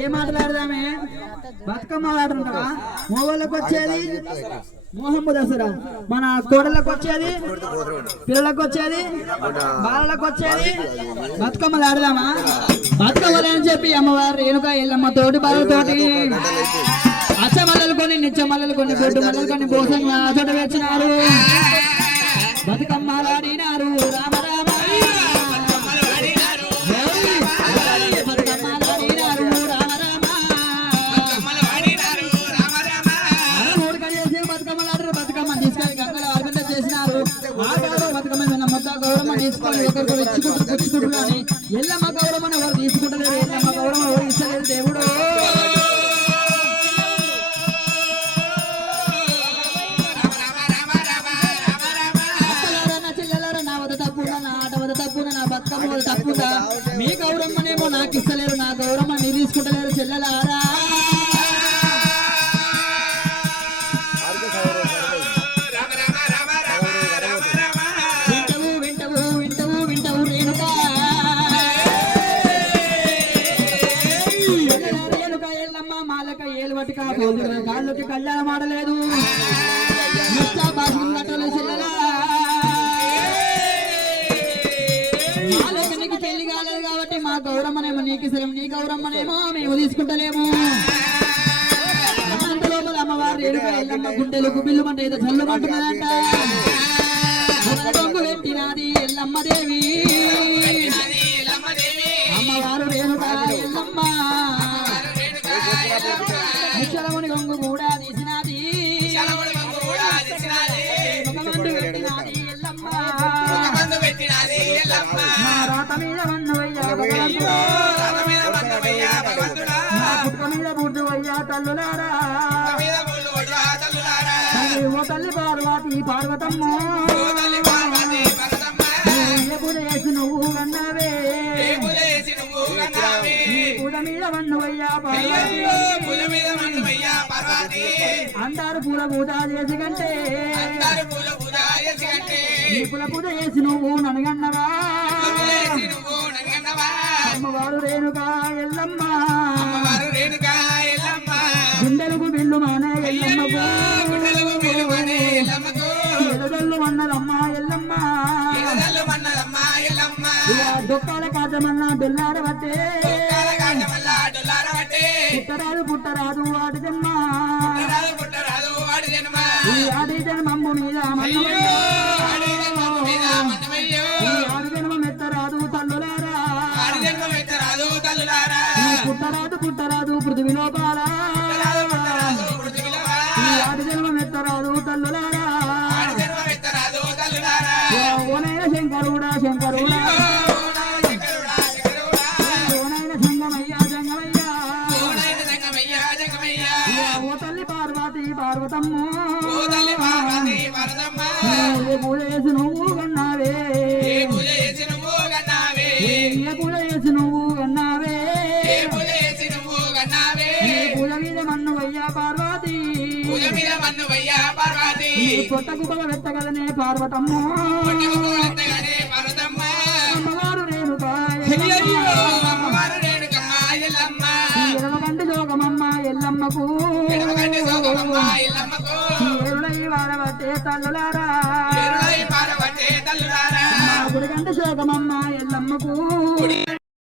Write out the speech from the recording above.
ఏ మాట్లాడదామే బతుకమ్మ ఆడుంటావా మోగోళ్ళకి వచ్చేది మోహమ్మ దసరా మన కోడళ్ళకి వచ్చేది పిల్లలకు వచ్చేది బాలలకు వచ్చేది బతుకమ్మలు ఆడదామా బతుకమ్మలు అని చెప్పి అమ్మవారు రేణుక ఎల్లమ్మ తోటి బాలతోటి అచ్చ మల్లలు కొన్ని నిత్య మల్లలు కొన్ని బొడ్డు మల్లలు కొన్ని భోజనం చోట వేసినారు బతుకమ్మలు ఆడినారు రామ రామ ఎల్లమ్మ గౌరవం ఎవరు తీసుకుంటలేరు ఎల్లమ్మ గౌరవం ఎవరు ఇస్తలేరు దేవుడు చెల్లెలారా నా వద్ద తప్పున నా ఆట వద్ద తప్పున నా బతుకమ్మ వద్ద తప్పున మీ గౌరమ్మనేమో నాకు ఇస్తలేరు నా గౌరమ్మ నీ తీసుకుంటలేరు చెల్లెలారా గాల్లోకి కళ్యాణం ఆడలేదు నీకు పెళ్లి కాలేదు కాబట్టి మా గౌరమ్మనేమో నీకు ఇసలేము నీ గౌరమ్మనేమో మేము తీసుకుంటలేము అంత లోపల అమ్మవారు ఎల్లమ్మ గుండెలు గుబిల్లు అంటే ఏదో చల్లుమంటున్నదంట దొంగ పెట్టినది ఎల్లమ్మ దేవి అమ్మవారు రేణుక ఎల్లమ్మ ముచ్చలముని గొంగు కూడా తీసినది ముఖమందు పెట్టినది ఎల్లమ్మ రాత మీద వన్నవయ్యా పుట్ట మీద బుడ్డు అయ్యా తల్లులారా ఓ తల్లి పార్వతి పార్వతమ్మ పూజ చేసి నువ్వు అన్నావే పూజ మీద వన్నవయ్యా పార్వతి అంటారు పూల పూజ చేసి కంటే పూల పూజ చేసి నువ్వు ననగన్నవా అమ్మవారు రేణుక ఎల్లమ్మ గుండెలకు బిల్లు మానే ఎల్లమ్మకు ఎలదల్లు అన్నదమ్మ ఎల్లమ్మ దొక్కాల కాజమన్న బెల్లార బట్టే పుట్టరాదు పుట్టరాదు వాడి జన్మ ఆడి జన్మమ్ము మీద ఆడి జన్మం ఎత్తరాదు తల్లులారా పుట్టరాదు పుట్టరాదు పృథివీ లోపాల ఆడి జన్మం ఎత్తరాదు తల్లులారా ఓనైన శంకరుడా శంకరుడా పార్వతమ్మ పూజ చేసి నువ్వు కన్నావే పూజ చేసి నువ్వు కన్నావే పూజ మీద మన్ను వయ్యా పార్వతి పొట్టకు బల పెట్టగలనే పార్వతమ్మ అమ్మవారు రేణుక ఎడమగంటి జోగమమ్మ ఎల్లమ్మకు వాడబట్టే తల్లులారా గుడిగంట శోకమమ్మ ఎల్లమ్మకు